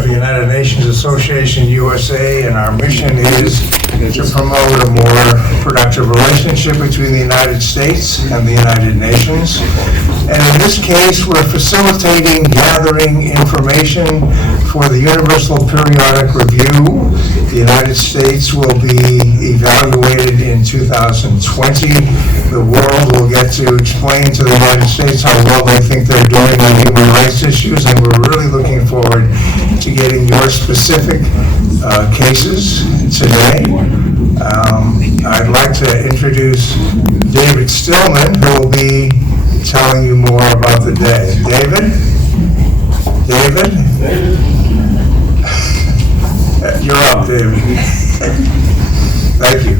of the United Nations Association USA, and our mission is to promote a more productive relationship between the United States and the United Nations. And in this case, we're facilitating gathering information for the Universal Periodic Review. The United States will be evaluated in 2020. The world will get to explain to the United States how well they think they're doing on human rights issues, and we're really looking forward to getting your specific cases today. I'd like to introduce David Stillman, who will be telling you more about the day. David? David? You're up, David. Thank you.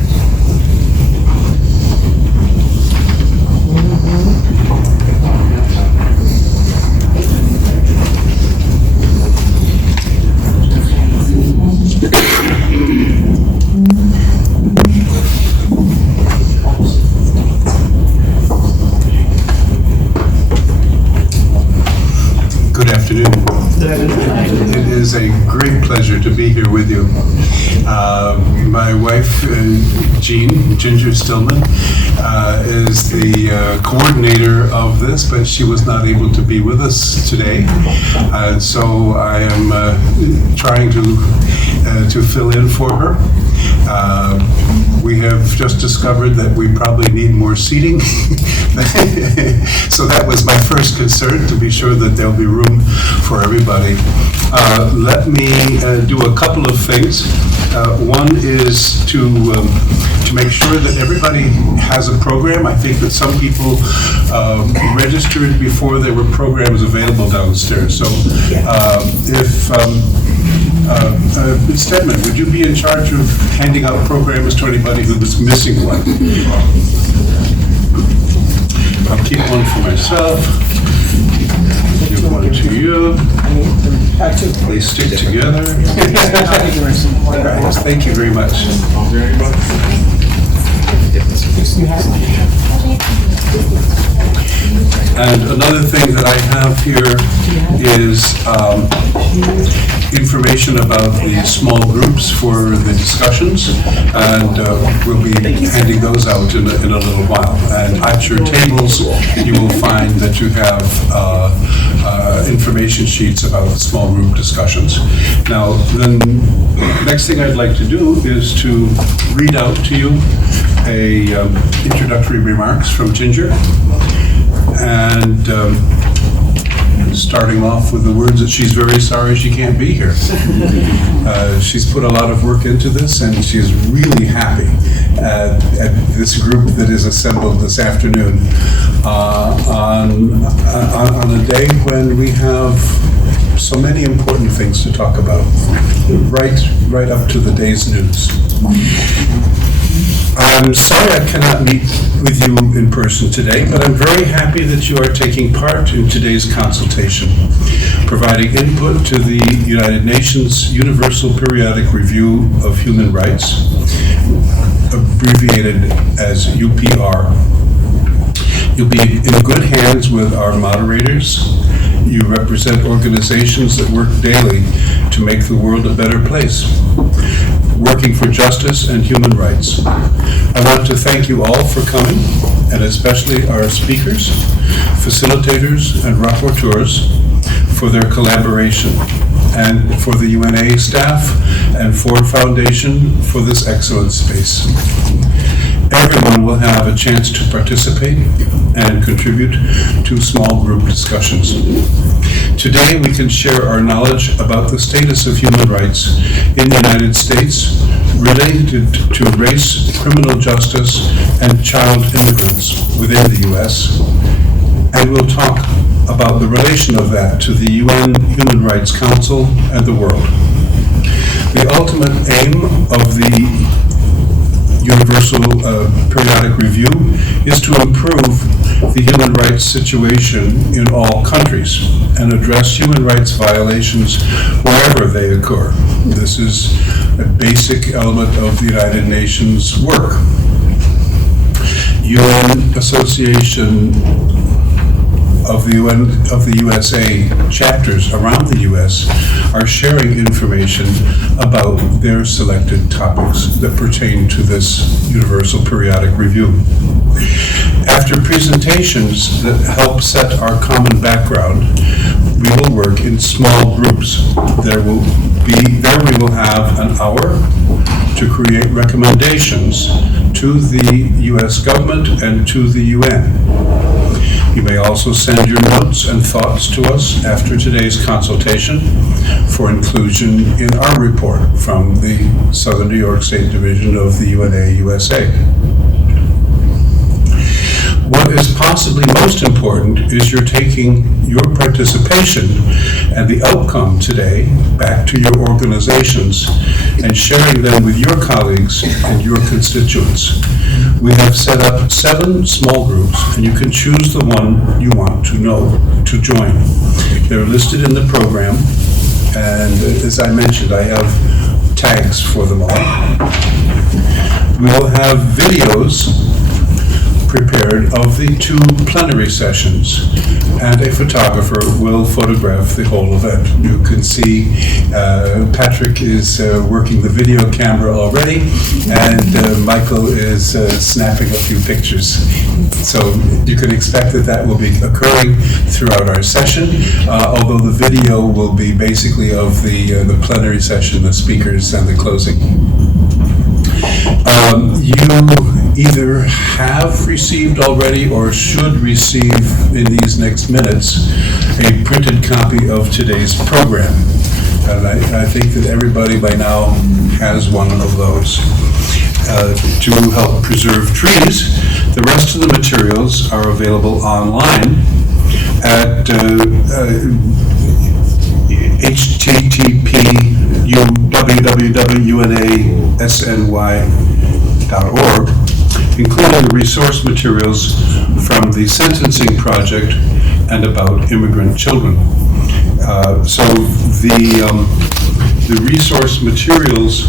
Good afternoon. It is a great pleasure to be here with you. My wife, Jean Ginger Stillman, is the coordinator of this, but she was not able to be with us today. So I am trying to fill in for her. We have just discovered that we probably need more seating. So that was my first concern, to be sure that there'll be room for everybody. Let me do a couple of things. One is to make sure that everybody has a program. I think that some people registered before there were programs available downstairs. So Stedman, would you be in charge of handing out programs to anybody who was missing one? I'll keep one for myself. Give one to you. They stick together. Thank you very much. And another thing that I have here is information about the small groups for the discussions, and we'll be handing those out in a little while. And at your tables, you will find that you have information sheets about the small group discussions. Now, the next thing I'd like to do is to read out to you introductory remarks from Ginger, and starting off with the words that she's very sorry she can't be here. She's put a lot of work into this, and she's really happy at this group that is assembled this afternoon on a day when we have so many important things to talk about, right up to the day's news. I'm sorry I cannot meet with you in person today, but I'm very happy that you are taking part in today's consultation, providing input to the United Nations Universal Periodic Review of Human Rights, abbreviated as UPR. You'll be in good hands with our moderators. You represent organizations that work daily to make the world a better place, working for justice and human rights. I want to thank you all for coming, and especially our speakers, facilitators, and rapporteurs for their collaboration, and for the UNA staff and Ford Foundation for this excellent space. Everyone will have a chance to participate and contribute to small group discussions. Today, we can share our knowledge about the status of human rights in the United States related to race, criminal justice, and child immigrants within the U.S., and we'll talk about the relation of that to the UN Human Rights Council and the world. The ultimate aim of the Universal Periodic Review is to improve the human rights situation in all countries and address human rights violations wherever they occur. This is a basic element of the United Nations work. UN Association of the USA chapters around the US are sharing information about their selected topics that pertain to this Universal Periodic Review. After presentations that help set our common background, we will work in small groups. There we will have an hour to create recommendations to the U.S. government and to the UN. You may also send your notes and thoughts to us after today's consultation for inclusion in our report from the Southern New York State Division of the UNA USA. What is possibly most important is you're taking your participation and the outcome today back to your organizations and sharing them with your colleagues and your constituents. We have set up 7 small groups, and you can choose the one you want to join. They're listed in the program, and as I mentioned, I have tags for them all. We will have videos prepared of the 2 plenary sessions, and a photographer will photograph the whole event. You can see Patrick is working the video camera already, and Michael is snapping a few pictures. So you can expect that will be occurring throughout our session, although the video will be basically of the plenary session, the speakers, and the closing. You either have received already or should receive in these next minutes a printed copy of today's program. And I think that everybody by now has one of those. To help preserve trees, the rest of the materials are available online at http://www.unasny.org, including the resource materials from the Sentencing Project and about immigrant children. So the resource materials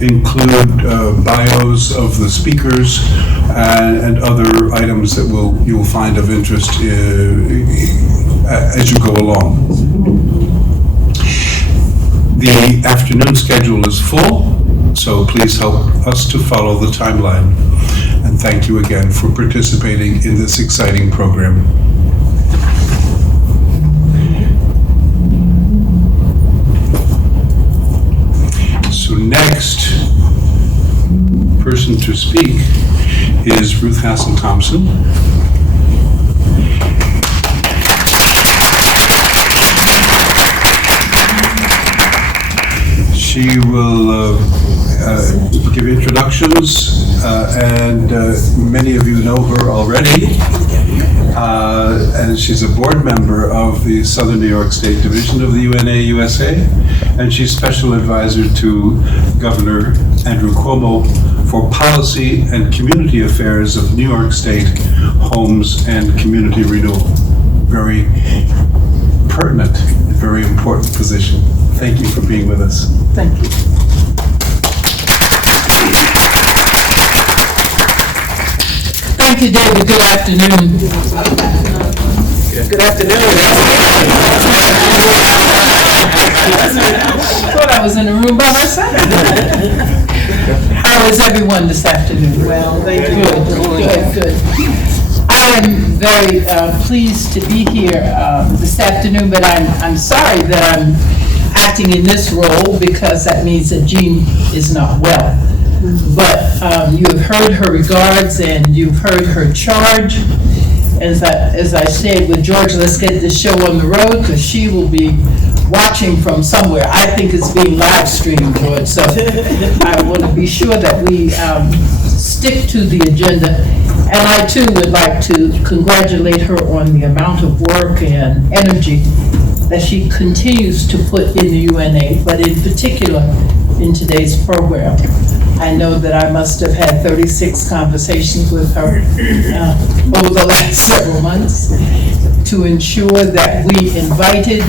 include bios of the speakers and other items that you will find of interest as you go along. The afternoon schedule is full, so please help us to follow the timeline. And thank you again for participating in this exciting program. So next person to speak is Ruth Hassel-Thompson. She will give introductions, and many of you know her already. And she's a board member of the Southern New York State Division of the UNA USA, and she's special advisor to Governor Andrew Cuomo for policy and community affairs of New York State homes and community renewal. Very pertinent, very important position. Thank you for being with us. Thank you. Thank you, David. Good afternoon. Good afternoon. I thought I was in the room by myself. How is everyone this afternoon? Well, thank you. Good. I am very pleased to be here this afternoon, but I'm sorry that I'm acting in this role because that means that Jean is not well. But you have heard her regards and you've heard her charge. As I said with George, let's get this show on the road because she will be watching from somewhere. I think it's being live streamed, George, so I want to be sure that we stick to the agenda. And I too would like to congratulate her on the amount of work and energy that she continues to put in the UNA, but in particular in today's program. I know that I must have had 36 conversations with her over the last several months to ensure that we invited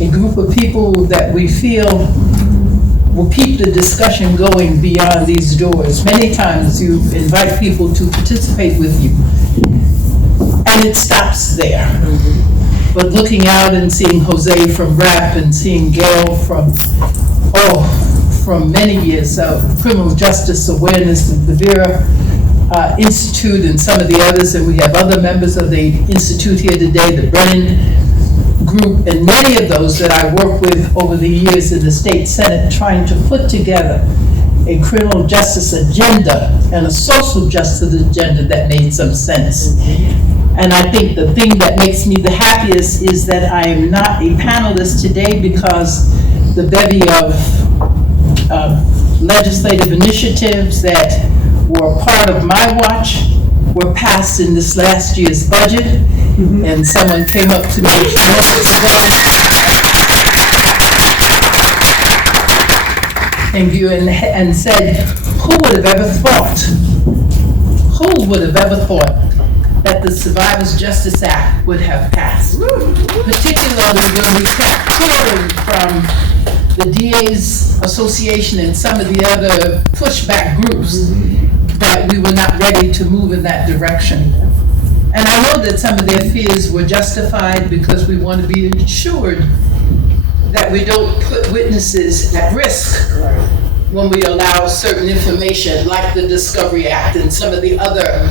a group of people that we feel will keep the discussion going beyond these doors. Many times you invite people to participate with you. And and it stops there. But looking out and seeing Jose from RAP and seeing Gail from many years of criminal justice awareness with the Vera Institute and some of the others, and we have other members of the Institute here today, the Brennan Group, and many of those that I work with over the years in the state Senate trying to put together a criminal justice agenda and a social justice agenda that made some sense. And I think the thing that makes me the happiest is that I am not a panelist today because the bevy of legislative initiatives that were part of my watch were passed in this last year's budget. And someone came up to me a few moments ago and said, who would have ever thought that the Survivors Justice Act would have passed? Particularly when we kept hearing from the DA's Association and some of the other pushback groups that we were not ready to move in that direction. And I know that some of their fears were justified because we want to be ensured that we don't put witnesses at risk when we allow certain information like the Discovery Act and some of the other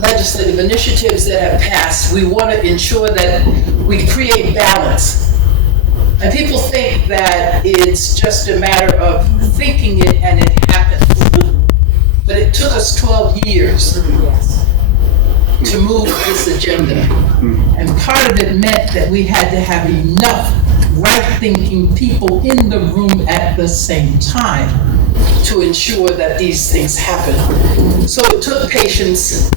legislative initiatives that have passed. We want to ensure that we create balance. And people think that it's just a matter of thinking it and it happens. But it took us 12 years to move this agenda. And part of it meant that we had to have enough right-thinking people in the room at the same time to ensure that these things happen. So it took patience,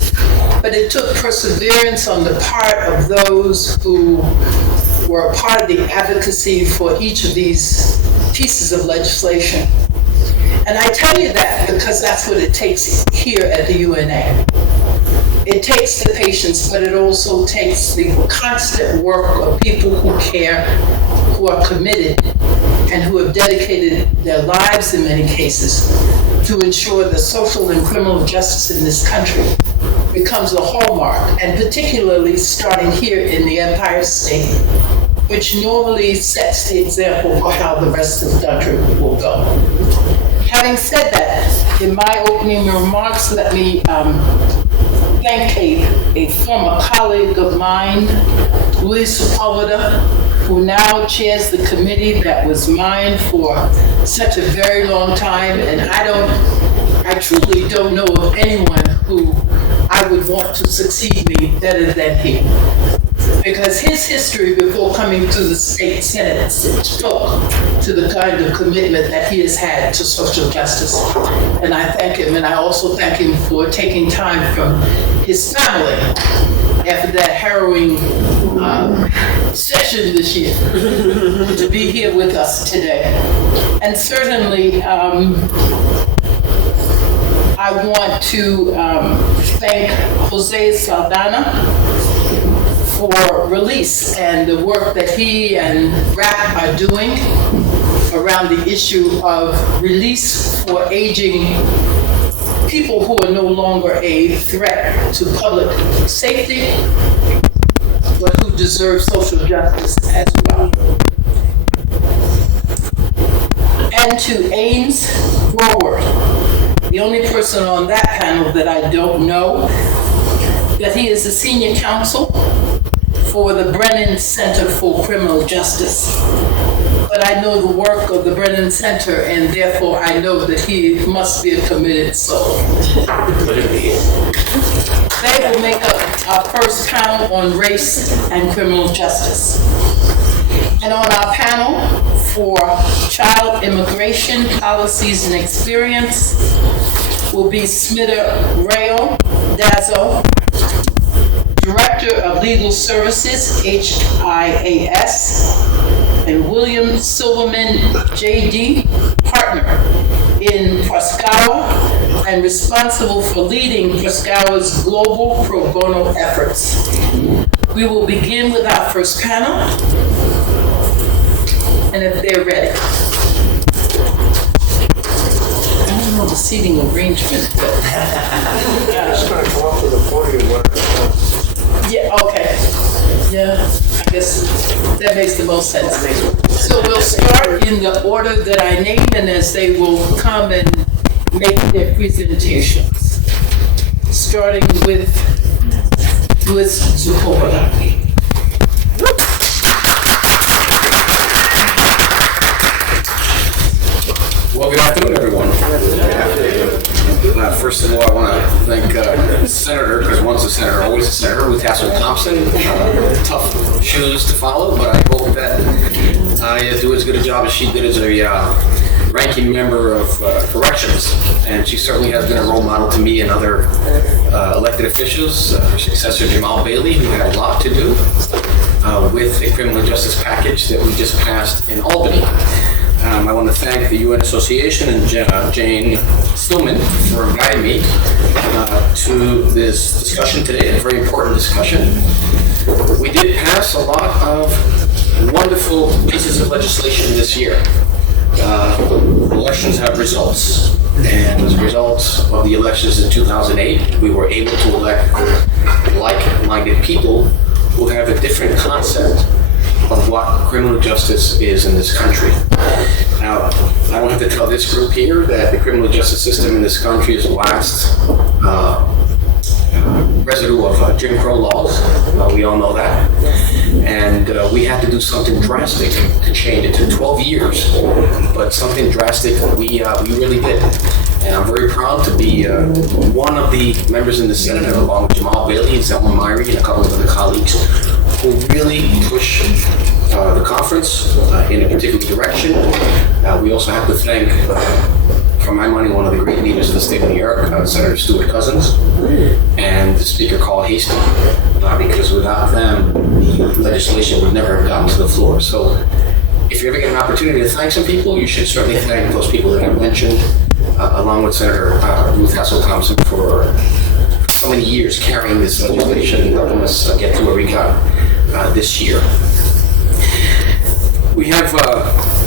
but it took perseverance on the part of those who were a part of the advocacy for each of these pieces of legislation. And I tell you that because that's what it takes here at the UNA. It takes the patience, but it also takes the constant work of people who care, who are committed, and who have dedicated their lives in many cases to ensure that social and criminal justice in this country becomes a hallmark, and particularly starting here in the Empire State, which normally sets the example for how the rest of the country will go. Having said that, in my opening remarks, let me thank a former colleague of mine, Luis Sepulveda, who now chairs the committee that was mine for such a very long time, and I truly don't know of anyone who I would want to succeed me better than he. Because his history before coming to the state Senate spoke to the kind of commitment that he has had to social justice. And I thank him, and I also thank him for taking time from his family after that harrowing session this year to be here with us today. And certainly, I want to thank Jose Saldana for release and the work that he and RAP are doing around the issue of release for aging people who are no longer a threat to public safety, but who deserve social justice as well. And to Ames Woolworth, the only person on that panel that I don't know, that he is the senior counsel for the Brennan Center for Criminal Justice. But I know the work of the Brennan Center, and therefore I know that he must be a committed soul. They will make up our first panel on race and criminal justice. And on our panel for child immigration policies and experience will be Smita Rayo Dazo, Director of Legal Services, HIAS, and William Silverman, JD, Partner in Proskawa, and responsible for leading Proskawa's global pro bono efforts. We will begin with our first panel, and if they're ready. I don't know the seating arrangement, but Just going to come up with a podium. Yeah, okay. Yeah, I guess that makes the most sense. So we'll start in the order that I named, and as they will come and make their presentations. Starting with Zipporah. Well, good afternoon, everyone. First of all, I want to thank Senator, because once a senator, always a senator, Ruth Hassel Thompson. Tough shoes to follow, but I hope that I do as good a job as she did as a ranking member of corrections. And she certainly has been a role model to me and other elected officials. Her successor, Jamal Bailey, who had a lot to do with the criminal justice package that we just passed in Albany. I want to thank the UN Association and Jane Stillman for inviting me to this discussion today, a very important discussion. We did pass a lot of wonderful pieces of legislation this year. Elections have results, and as a result of the elections in 2008, we were able to elect like-minded people who have a different concept of what criminal justice is in this country. Now, I don't have to tell this group here that the criminal justice system in this country is the last residue of Jim Crow laws. We all know that. And we had to do something drastic to change it. It took 12 years, but something drastic we really did. And I'm very proud to be one of the members in the Senate, along with Jamal Bailey and Zelma Myrie and a couple of other colleagues, who really push the conference in a particular direction. We also have to thank, for my money, one of the great leaders in the state of New York, Senator Stuart Cousins, and the Speaker Carl Hastie, because without them, the legislation would never have gotten to the floor. So if you ever get an opportunity to thank some people, you should certainly thank those people that I've mentioned, along with Senator Ruth Hassel Thompson for so many years carrying this legislation and helping us get to where we got this year. We have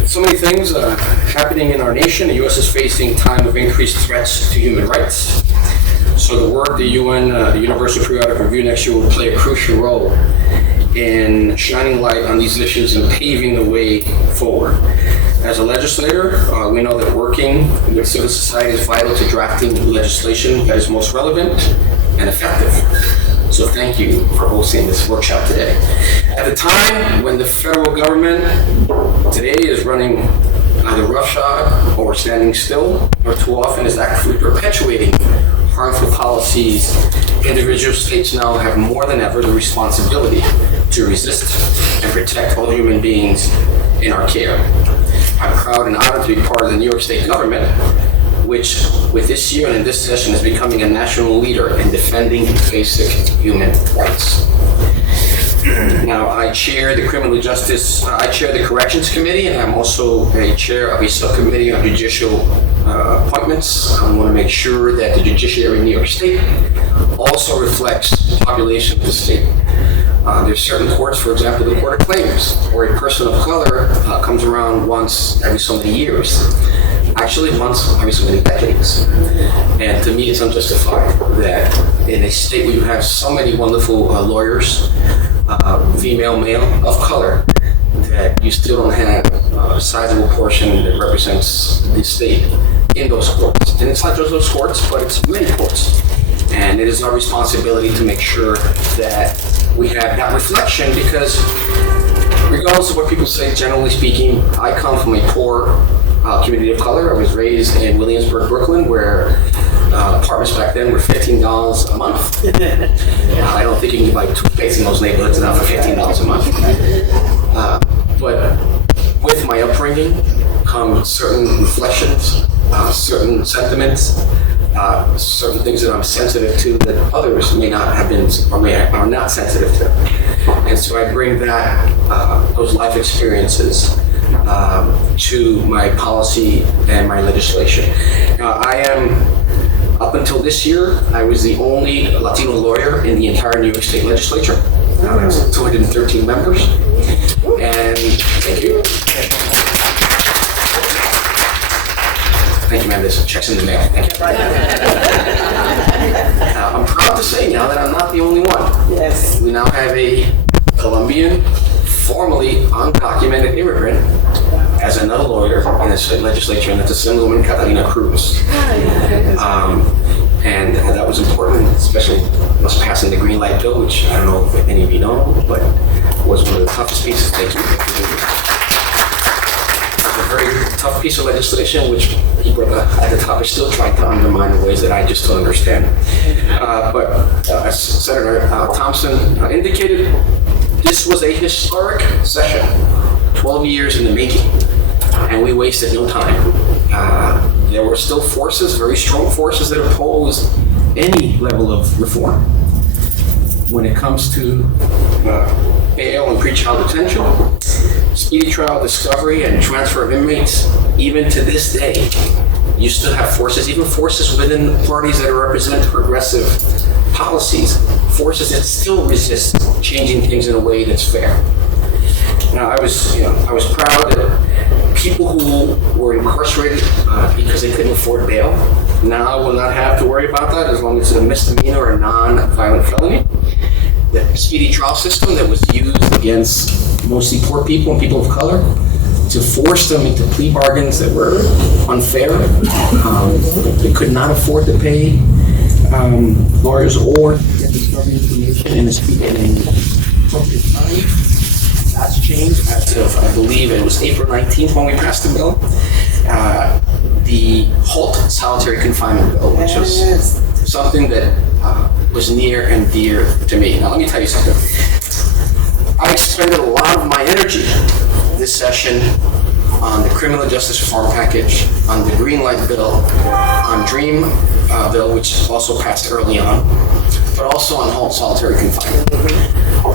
so many things happening in our nation. The U.S. is facing time of increased threats to human rights. So the work the UN, the Universal Periodic Review next year will play a crucial role in shining light on these issues and paving the way forward. As a legislator, we know that working with civil society is vital to drafting legislation that is most relevant and effective. So thank you for hosting this workshop today. At a time when the federal government today is running either roughshod or standing still, or too often is actively perpetuating harmful policies, individual states now have more than ever the responsibility to resist and protect all human beings in our care. I'm proud and honored to be part of the New York State government, which with this year and in this session is becoming a national leader in defending basic human rights. Now, I chair the Corrections Committee, and I'm also a chair of a subcommittee on judicial appointments. I want to make sure that the judiciary in New York State also reflects the population of the state. There's certain courts, for example, the Court of Claims, where a person of color comes around once every so many years. Actually, once every so many decades. And to me, it's unjustified that in a state where you have so many wonderful lawyers, female, male, of color, that you still don't have a sizable portion that represents the state in those courts. And it's not just those courts, but it's many courts. And it is our responsibility to make sure that we have that reflection, because regardless of what people say, generally speaking, I come from a poor community of color. I was raised in Williamsburg, Brooklyn, where apartments back then were $15 a month. I don't think you can buy toothpaste in those neighborhoods now for $15 a month. But with my upbringing come certain reflections, certain sentiments, certain things that I'm sensitive to that others may not have been or are not sensitive to. And so I bring that, those life experiences to my policy and my legislation. Now, up until this year, I was the only Latino lawyer in the entire New York State legislature. Now there's 213 members. And thank you. Thank you, man. There's checks in the mail. Thank you. I'm proud to say now that I'm not the only one. Yes. We now have a Colombian, formerly undocumented immigrant as another lawyer in the state legislature, and that's Assemblywoman Catalina Cruz. And that was important, especially us passing the green light bill, which I don't know if any of you know, but was one of the toughest pieces. Thank you. A very tough piece of legislation, which people at the top are still trying to undermine in ways that I just don't understand. But as Senator Thompson indicated, this was a historic session, 12 years in the making, and we wasted no time. There were still forces, very strong forces, that opposed any level of reform. When it comes to bail and pretrial detention, speedy trial, discovery, and transfer of inmates, even to this day, you still have forces, even forces within parties that represent progressive policies, forces that still resist changing things in a way that's fair. Now, I was proud that people who were incarcerated because they couldn't afford bail now will not have to worry about that as long as it's a misdemeanor or a non-violent felony. The speedy trial system that was used against mostly poor people and people of color to force them into plea bargains that were unfair. They could not afford to pay lawyers or get discovery information in an appropriate time. That's changed as of, I believe it was April 19th when we passed the bill. The HALT solitary confinement bill, which was something that was near and dear to me. Now let me tell you something. I expended a lot of my energy this session on the criminal justice reform package, on the green light bill, on DREAM bill, which also passed early on, but also on HALT solitary confinement.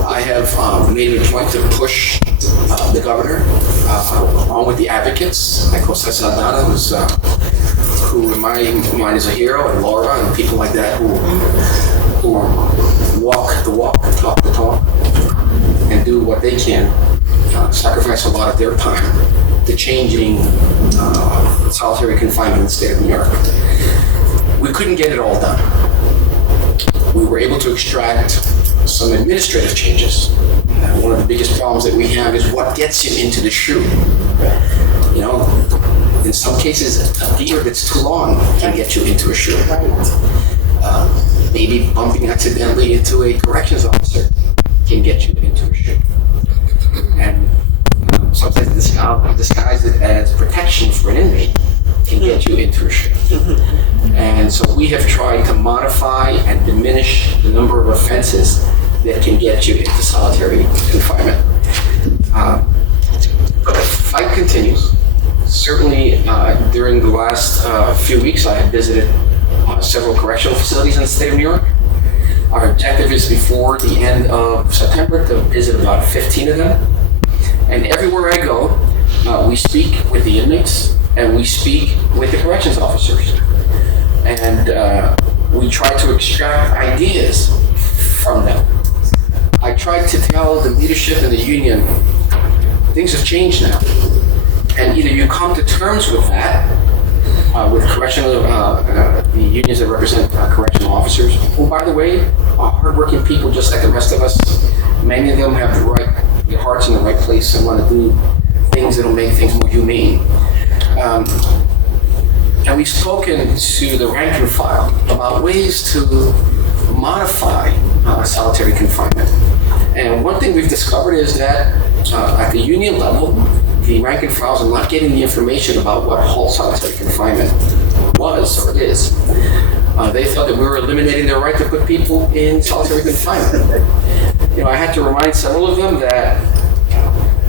I have made it a point to push the governor, along with the advocates, like Jose Saldana, who in my mind is a hero, and Laura, and people like that who walk the walk, talk the talk, and do what they can, sacrifice a lot of their time to changing solitary confinement in the state of New York. We couldn't get it all done. We were able to extract some administrative changes. One of the biggest problems that we have is what gets you into the SHU. You know, in some cases, a year that's too long can get you into a SHU. Maybe bumping accidentally into a corrections officer can get you into a SHU. And sometimes disguise it as protection for an inmate can get you into a SHU. And so we have tried to modify and diminish the number of offenses that can get you into solitary confinement. But the fight continues. Certainly during the last few weeks, I have visited several correctional facilities in the state of New York. Our objective is before the end of September to visit about 15 of them. And everywhere I go, we speak with the inmates and we speak with the corrections officers. And we try to extract ideas from them. I tried to tell the leadership and the union, things have changed now. And either you come to terms with that, with correctional, the unions that represent correctional officers, who, by the way, are hardworking people just like the rest of us. Many of them have their hearts in the right place and want to do things that will make things more humane. And we've spoken to the rank and file about ways to modify solitary confinement. And one thing we've discovered is that at the union level, the rank and files are not getting the information about what HALT solitary confinement was or is. They thought that we were eliminating their right to put people in solitary confinement. You know, I had to remind several of them that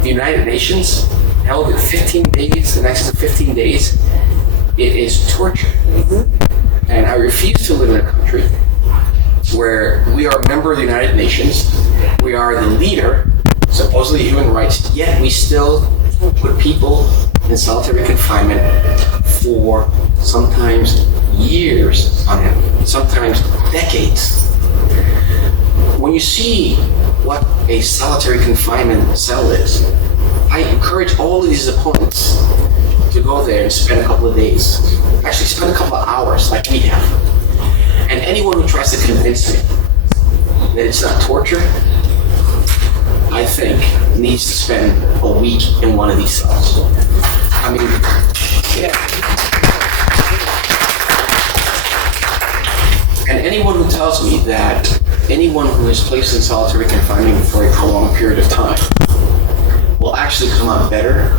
the United Nations held it 15 days, the next 15 days, it is torture. And I refuse to live in a country where we are a member of the United Nations, we are the leader, supposedly human rights, yet we still put people in solitary confinement for sometimes years on end, sometimes decades. When you see what a solitary confinement cell is, I encourage all of these opponents to go there and spend a couple of days, actually spend a couple of hours like we have, And anyone who tries to convince me that it's not torture, I think needs to spend a week in one of these cells. I mean, yeah. And anyone who tells me that anyone who is placed in solitary confinement for a prolonged period of time will actually come out better,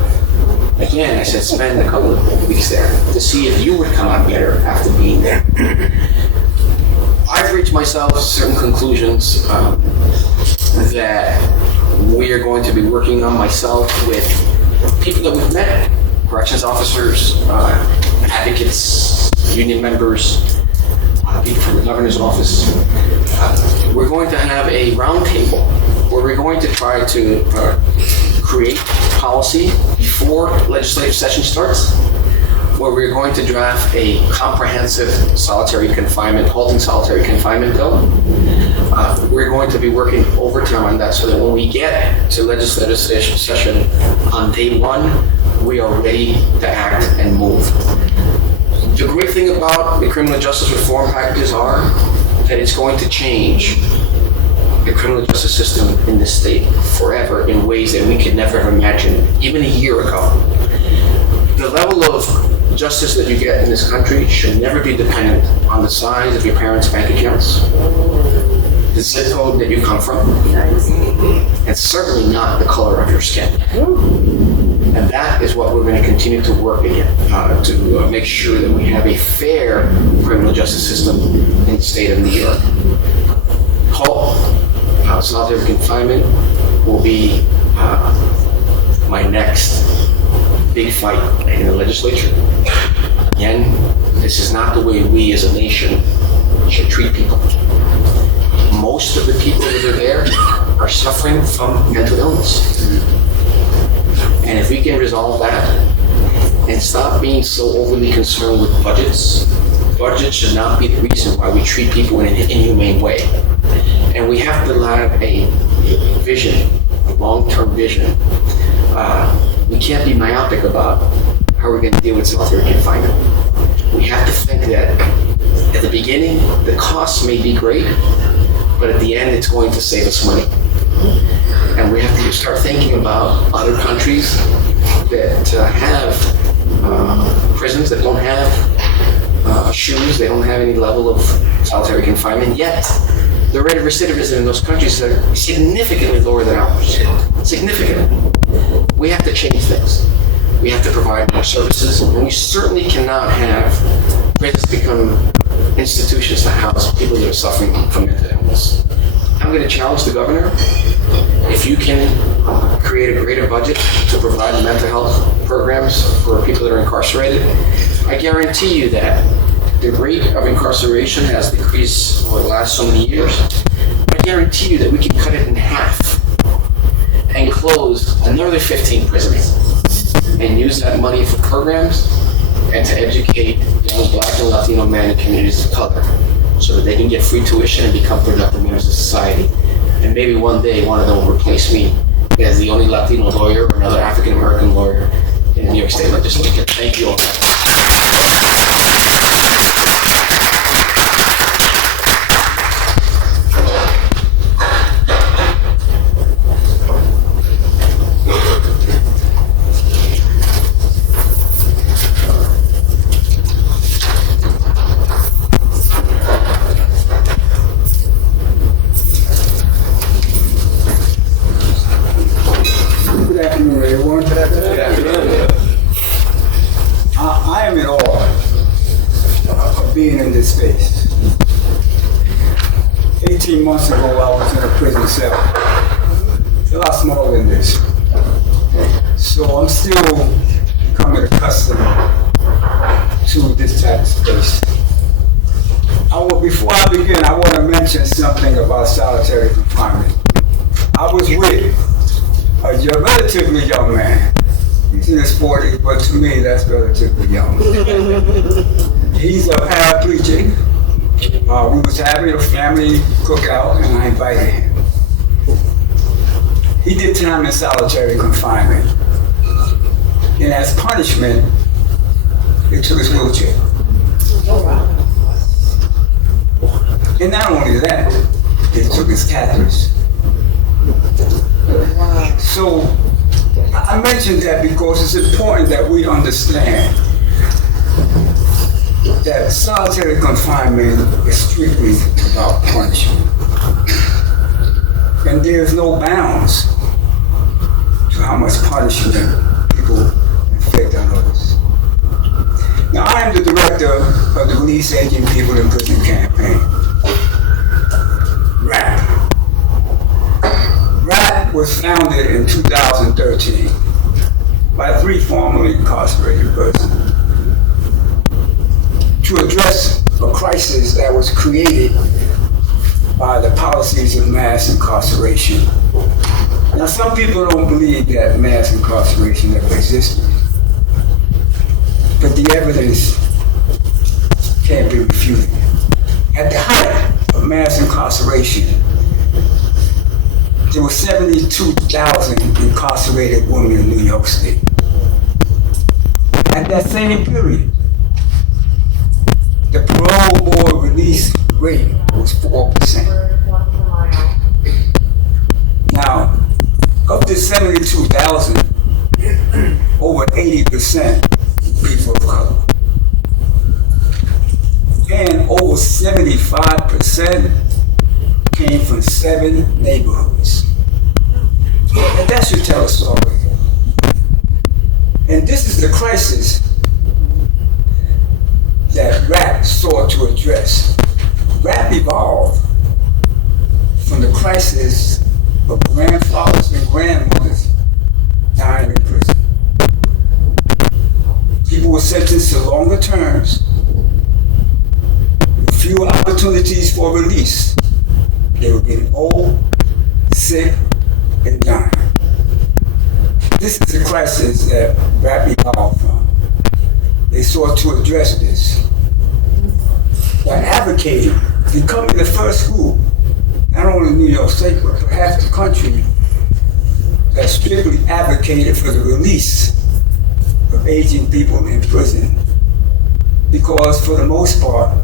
again, I said spend a couple of weeks there to see if you would come out better after being there. I've reached myself certain conclusions that we are going to be working on, myself with people that we've met, corrections officers, advocates, union members, people from the governor's office. We're going to have a roundtable where we're going to try to create policy before legislative session starts, where we're going to draft a comprehensive halting solitary confinement bill. We're going to be working overtime on that so that when we get to legislative session on day one, we are ready to act and move. The great thing about the criminal justice reform packages are that it's going to change the criminal justice system in this state forever in ways that we could never have imagined, even a year ago. The level of justice that you get in this country should never be dependent on the size of your parents' bank accounts, the zip code that you come from, and certainly not the color of your skin. And that is what we're going to continue to work in to make sure that we have a fair criminal justice system in the state of New York. Solitary confinement will be my next big fight in the legislature. Again, this is not the way we as a nation should treat people. Most of the people that are there are suffering from mental illness. And if we can resolve that and stop being so overly concerned with budgets should not be the reason why we treat people in an inhumane way. And we have to have a vision, a long-term vision. We can't be myopic about how we're going to deal with solitary confinement. We have to think that at the beginning, the costs may be great, but at the end, it's going to save us money. And we have to start thinking about other countries that have prisons that don't have shoes, they don't have any level of solitary confinement, yet the rate of recidivism in those countries are significantly lower than ours. Significantly. We have to change things. We have to provide more services, and we certainly cannot have prisons become institutions to house people that are suffering from mental illness. I'm going to challenge the governor. If you can create a greater budget to provide mental health programs for people that are incarcerated, I guarantee you that the rate of incarceration has decreased over the last so many years. I guarantee you that we can cut it in half and close another 15 prisons and use that money for programs and to educate young Black and Latino men and communities of color so that they can get free tuition and become productive members of society. And maybe one day one of them will replace me as the only Latino lawyer or another African American lawyer in the New York State Legislature. Thank you all. I am in awe of being in this space. 18 months ago, I was in a prison cell. It's a lot smaller than this. So I'm still becoming accustomed to this type of space. Before I begin, I want to mention something about solitary confinement. I was with a relatively young man. He's in his 40s, but to me, that's relatively young. He's a paraplegic. We was having a family cookout, and I invited him. He did time in solitary confinement. And as punishment, they took his wheelchair. Oh, wow. And not only that, they took his catheters. So I mentioned that because it's important that we understand that solitary confinement is strictly about punishment. And there's no bounds to how much punishment people inflict on others. Now, I am the director of the Release Aging People in Prison campaign, RAP. RAP was founded in 2013 by 3 formerly incarcerated persons to address a crisis that was created by the policies of mass incarceration. Now, some people don't believe that mass incarceration ever existed, but the evidence can't be refuted. At the height of mass incarceration, there were 72,000 incarcerated women in New York State. At that same period, the parole board release rate was 4%. Now, of the 72,000, over 80% people of color. And over 75% came from 7 neighborhoods. And that should tell a story. And this is the crisis that RAP sought to address. RAP evolved from the crisis of grandfathers and grandmothers dying in prison. People were sentenced to longer terms, with fewer opportunities for release. They were getting old, sick, and dying. This is the crisis that RAP evolved from. They sought to address this by advocating, becoming the first group, not only in New York State, but perhaps the country, that strictly advocated for the release of aging people in prison. Because for the most part,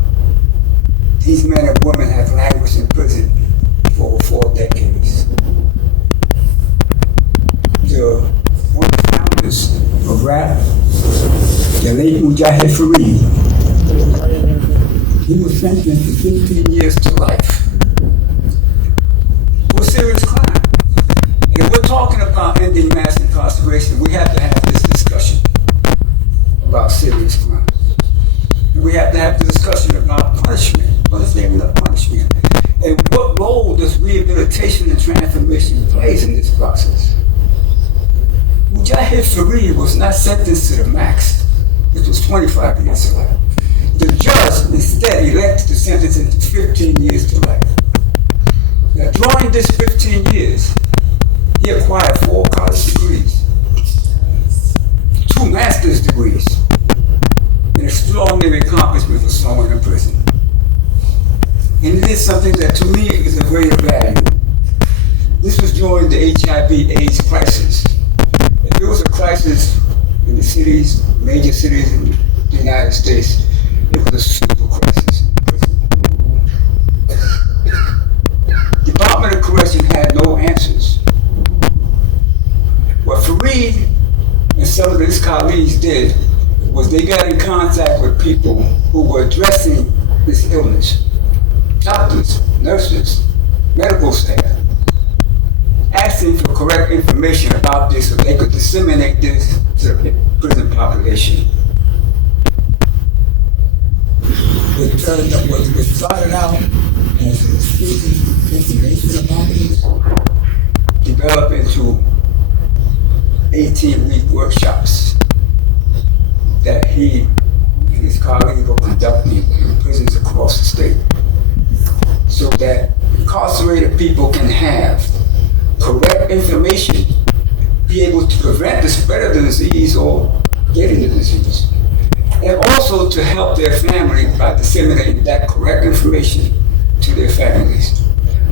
these men and women have languished in prison for over 4 decades. One of the founders of RAP, the late Mujahid Fareed, he was sentenced to 15 years to life for a serious crime. If we're talking about ending mass incarceration, we have to have this discussion about serious crimes. And we have to have the discussion about punishment. What is there enough punishment? And what role does rehabilitation and transformation plays in this process? Mujahid Fareed was not sentenced to the max, which was 25 years to life. The judge instead elected to sentence him to 15 years to life. Now, during this 15 years, he acquired 4 college degrees, 2 master's degrees, an extraordinary accomplishment for someone in prison. And it is something that to me is of great value. This was during the HIV/AIDS crisis. If there was a crisis in the cities, major cities in the United States, it was a super crisis in prison. Department of Correction had no answers. What Fareed and some of his colleagues did was they got in contact with people who were addressing this illness. Doctors, nurses, medical staff, asking for correct information about this so they could disseminate this to the prison population. It turned up what started out as information about this, developed into 18-week workshops that he and his colleagues were conducting in prisons across the state, so that incarcerated people can have correct information, be able to prevent the spread of the disease or getting the disease, and also to help their family by disseminating that correct information to their families.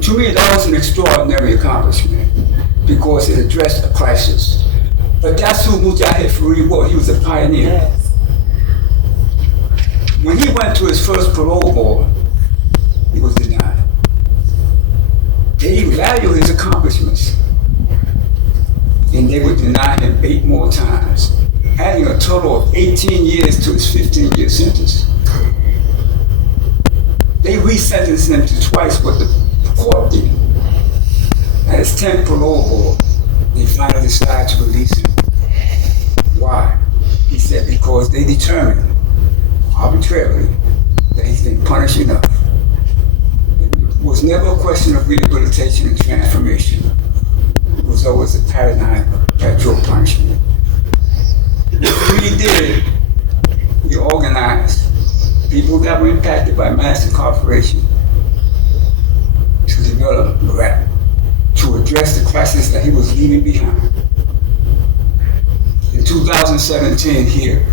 To me, that was an extraordinary accomplishment because it addressed a crisis. But that's who Mujahid Fareed was. He was a pioneer. When he went to his first parole board, he was denied. They value his accomplishments, and they would deny him 8 more times, adding a total of 18 years to his 15-year sentence. They resentenced him to twice what the court did. At his 10th parole board, they finally decided to release him. Why? He said because they determined arbitrarily that he's been punished enough. It was never a question of rehabilitation and transformation. It was always a paradigm of perpetual punishment. What he did, he organized people that were impacted by mass incarceration to develop RAP, to address the crisis that he was leaving behind. In 2017 here,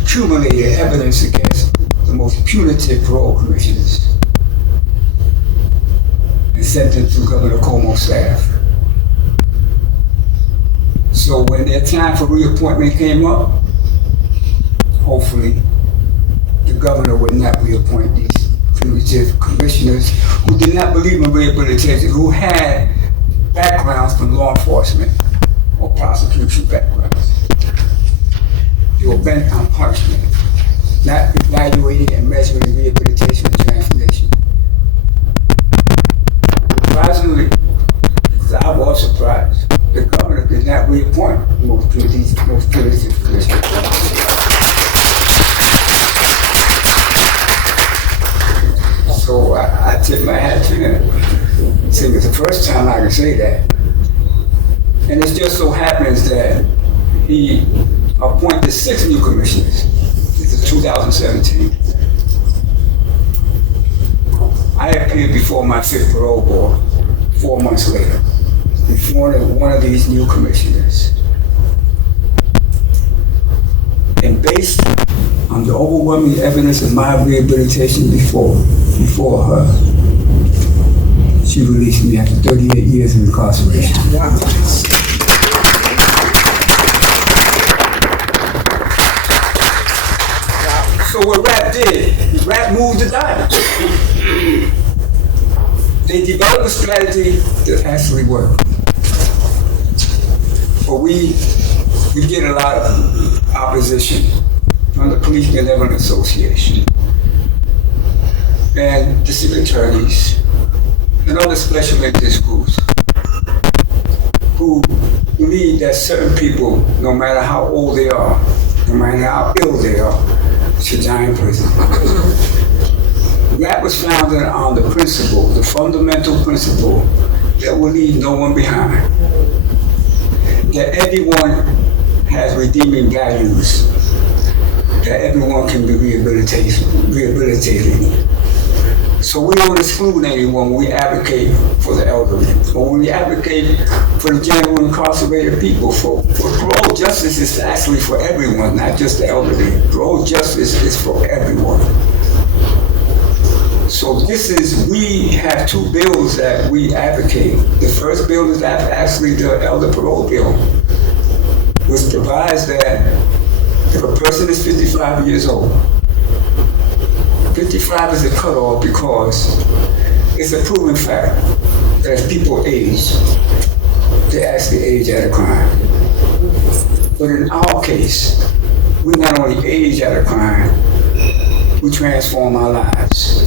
accumulated evidence against the most punitive parole commissioners and sent them to Governor Cuomo's staff. So when their time for reappointment came up, hopefully the governor would not reappoint these punitive commissioners who did not believe in rehabilitation, who had backgrounds from law enforcement or prosecution backgrounds. They were bent on punishment, not evaluating and measuring rehabilitation and transformation. Surprisingly, because I was surprised, the governor did not reappoint most punitive commissioners. So I tip my hat to him. See, it's the first time I can say that. And it just so happens that he appointed 6 new commissioners. This is 2017. I appeared before my 5th parole board 4 months later, before one of these new commissioners. And based on the overwhelming evidence of my rehabilitation before her, she released me after 38 years of incarceration. So what RAP did, RAP moved the dial. They developed a strategy that actually worked. But we get a lot of opposition from the Police Benevolent Association and district attorneys and other special interest groups who believe that certain people, no matter how old they are, no matter how ill they are, should die in prison. That was founded on the principle, the fundamental principle, that will leave no one behind. That everyone has redeeming values, that everyone can be rehabilitated. So we don't exclude anyone when we advocate for the elderly, or when we advocate for the general incarcerated people. For parole justice is actually for everyone, not just the elderly. Parole justice is for everyone. So we have 2 bills that we advocate. The first bill is actually the elder parole bill, which provides that if a person is 55 years old, 55 is a cutoff because it's a proven fact that as people age, they actually age at a crime. But in our case, we not only age at a crime, we transform our lives.